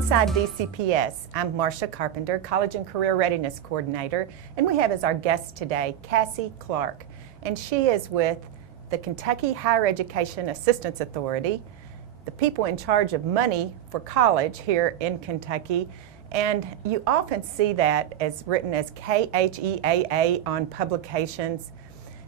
Inside DCPS, I'm Marcia Carpenter, College and Career Readiness Coordinator, and we have as our guest today Casi Clark, and she is with the Kentucky Higher Education Assistance Authority, the people in charge of money for college here in Kentucky, and you often see that as written as KHEAA on publications.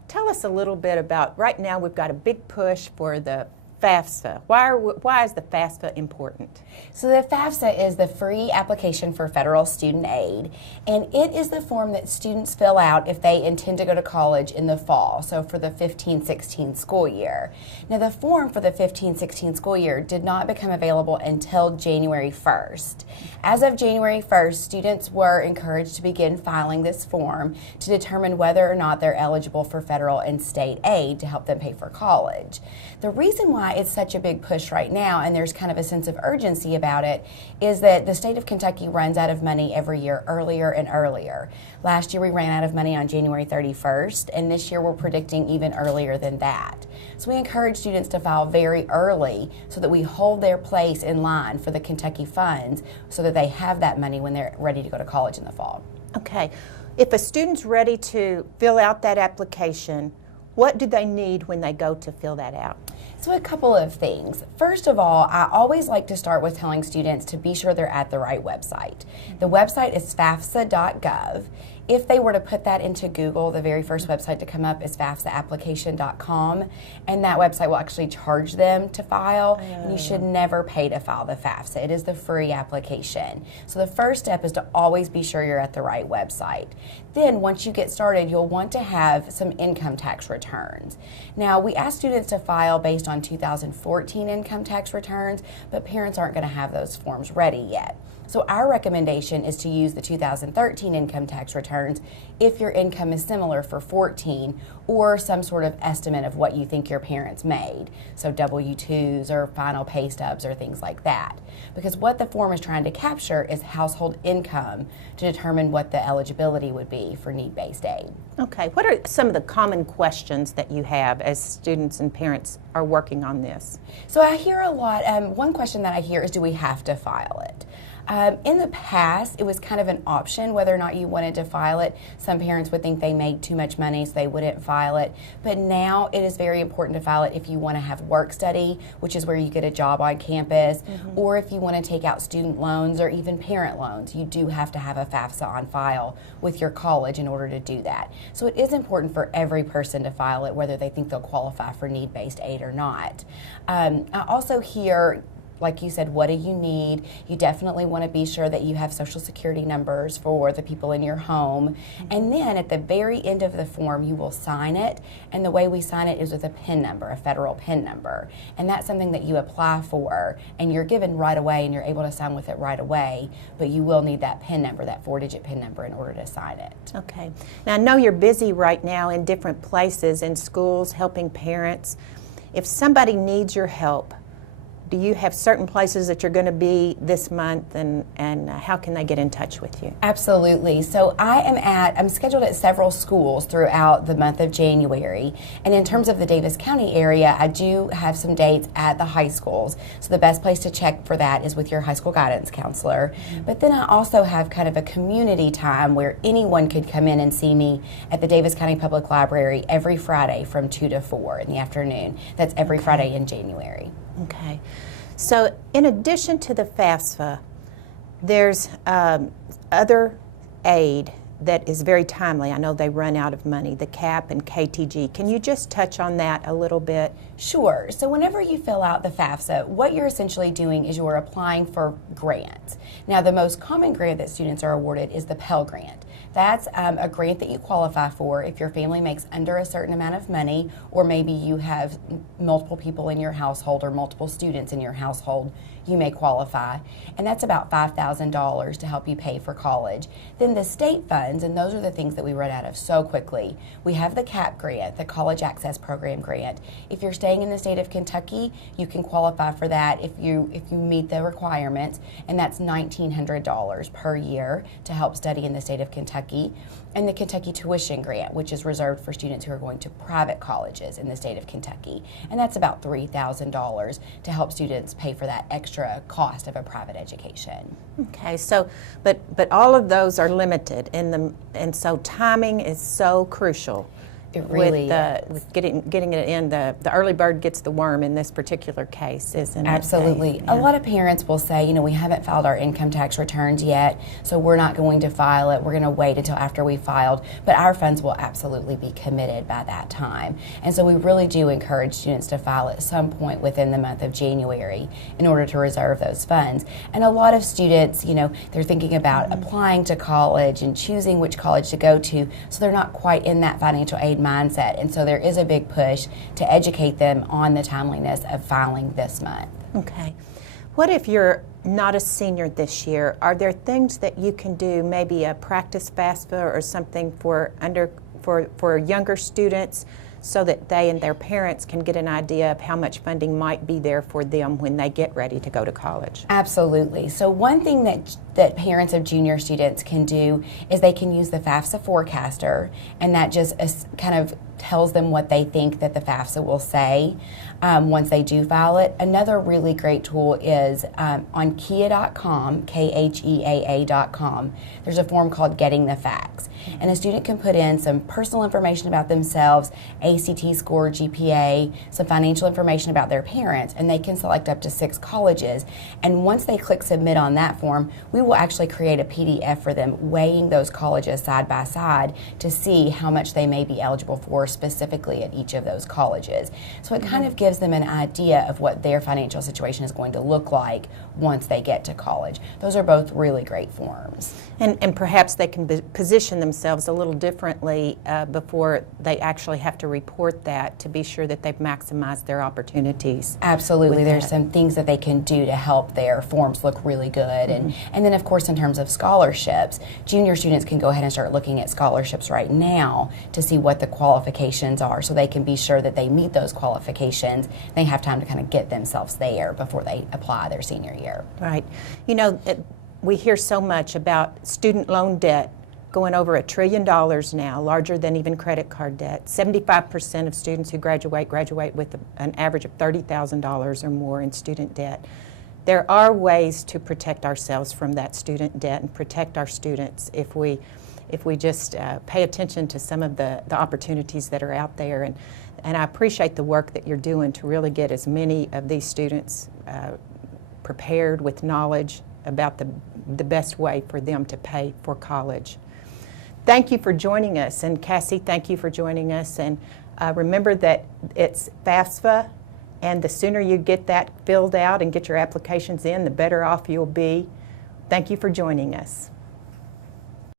Tell us a little bit about, right now we've got a big push for the FAFSA. Why is the FAFSA important? So the FAFSA is the free application for federal student aid, and it is the form that students fill out if they intend to go to college in the fall, so for the 15-16 school year. Now the form for the 15-16 school year did not become available until January 1st. As of January 1st, students were encouraged to begin filing this form to determine whether or not they're eligible for federal and state aid to help them pay for college. The reason why it's such a big push right now, and there's kind of a sense of urgency about it, is that the state of Kentucky runs out of money every year earlier and earlier. Last year we ran out of money on January 31st, and this year we're predicting even earlier than that. So we encourage students to file very early so that we hold their place in line for the Kentucky funds so that they have that money when they're ready to go to college in the fall. Okay. If a student's ready to fill out that application, what do they need when they go to fill that out? So a couple of things. First of all, I always like to start with telling students to be sure they're at the right website. The website is fafsa.gov. If they were to put that into Google, the very first website to come up is fafsaapplication.com, and that website will actually charge them to file, and you should never pay to file the FAFSA. It is the free application. So the first step is to always be sure you're at the right website. Then once you get started, you'll want to have some income tax returns. Now, we ask students to file based on 2014 income tax returns, but parents aren't going to have those forms ready yet. So our recommendation is to use the 2013 income tax returns if your income is similar for 14 or some sort of estimate of what you think your parents made. So W-2s or final pay stubs or things like that. Because what the form is trying to capture is household income to determine what the eligibility would be for need-based aid. Okay. What are some of the common questions that you have as students and parents are working on this? So I hear a lot, one question that I hear is, do we have to file it? In the past, it was kind of an option whether or not you wanted to file it. Some parents would think they made too much money, so they wouldn't file it. But now it is very important to file it if you want to have work study, which is where you get a job on campus, or if you want to take out student loans or even parent loans. You do have to have a FAFSA on file with your college in order to do that. So it is important for every person to file it, whether they think they'll qualify for need-based aid or not. I also hear, like you said, what do you need? You definitely want to be sure that you have social security numbers for the people in your home. And then at the very end of the form, you will sign it. And the way we sign it is with a PIN number, a federal PIN number. And that's something that you apply for, and you're given right away, and you're able to sign with it right away. But you will need that PIN number, that 4-digit PIN number, in order to sign it. Okay. Now, I know you're busy right now in different places, in schools, helping parents. If somebody needs your help, do you have certain places that you're going to be this month, and how can they get in touch with you? Absolutely. So I'm scheduled at several schools throughout the month of January. And in terms of the Davis County area, I do have some dates at the high schools. So the best place to check for that is with your high school guidance counselor. But then I also have kind of a community time where anyone could come in and see me at the Davis County Public Library every Friday from 2 to 4 in the afternoon. That's every Friday in January. Okay. So in addition to the FAFSA, there's other aid that is very timely. I know they run out of money, the CAP and KTG. Can you just touch on that a little bit? Sure. So whenever you fill out the FAFSA, what you're essentially doing is you're applying for grants. Now, the most common grant that students are awarded is the Pell Grant. That's a grant that you qualify for if your family makes under a certain amount of money, or maybe you have multiple people in your household or multiple students in your household. You may qualify, and that's about $5,000 to help you pay for college. Then the state funds funds, and those are the things that we run out of so quickly. We have the CAP grant, the College Access Program grant. If you're staying in the state of Kentucky, you can qualify for that if you meet the requirements, and that's $1,900 per year to help study in the state of Kentucky. And the Kentucky Tuition Grant, which is reserved for students who are going to private colleges in the state of Kentucky. And that's about $3,000 to help students pay for that extra cost of a private education. Okay, so, but all of those are limited, and so timing is so crucial. It really is. With getting it in, the early bird gets the worm in this particular case, isn't it? Absolutely. Yeah. A lot of parents will say, you know, we haven't filed our income tax returns yet, so we're not going to file it. We're going to wait until after we filed. But our funds will absolutely be committed by that time. And so we really do encourage students to file at some point within the month of January in order to reserve those funds. And a lot of students, you know, they're thinking about applying to college and choosing which college to go to, so they're not quite in that financial aid mindset, and so there is a big push to educate them on the timeliness of filing this month. Okay. What if you're not a senior this year? Are there things that you can do, maybe a practice FAFSA or something for younger students, so that they and their parents can get an idea of how much funding might be there for them when they get ready to go to college? Absolutely. So one thing that parents of junior students can do is they can use the FAFSA forecaster, and that just kind of tells them what they think that the FAFSA will say once they do file it. Another really great tool is on KHEAA.com, KHEAA.com. There's a form called Getting the Facts. And a student can put in some personal information about themselves, ACT score, GPA, some financial information about their parents, and they can select up to 6 colleges. And once they click submit on that form, we will actually create a PDF for them weighing those colleges side by side to see how much they may be eligible for specifically at each of those colleges. So it kind of gives them an idea of what their financial situation is going to look like once they get to college. Those are both really great forms. And perhaps they can position themselves a little differently before they actually have to report that, to be sure that they've maximized their opportunities. Absolutely. There's some things that they can do to help their forms look really good. And then, of course, in terms of scholarships, junior students can go ahead and start looking at scholarships right now to see what the qualifications are, so they can be sure that they meet those qualifications. They have time to kind of get themselves there before they apply their senior year. Right. You know, we hear so much about student loan debt going over $1 trillion now, larger than even credit card debt. 75% of students who graduate with an average of $30,000 or more in student debt. There are ways to protect ourselves from that student debt and protect our students if we just pay attention to some of the opportunities that are out there. And I appreciate the work that you're doing to really get as many of these students prepared with knowledge about the best way for them to pay for college. Thank you for joining us, and Casi, thank you for joining us. And remember that it's FAFSA, and the sooner you get that filled out and get your applications in, the better off you'll be. Thank you for joining us.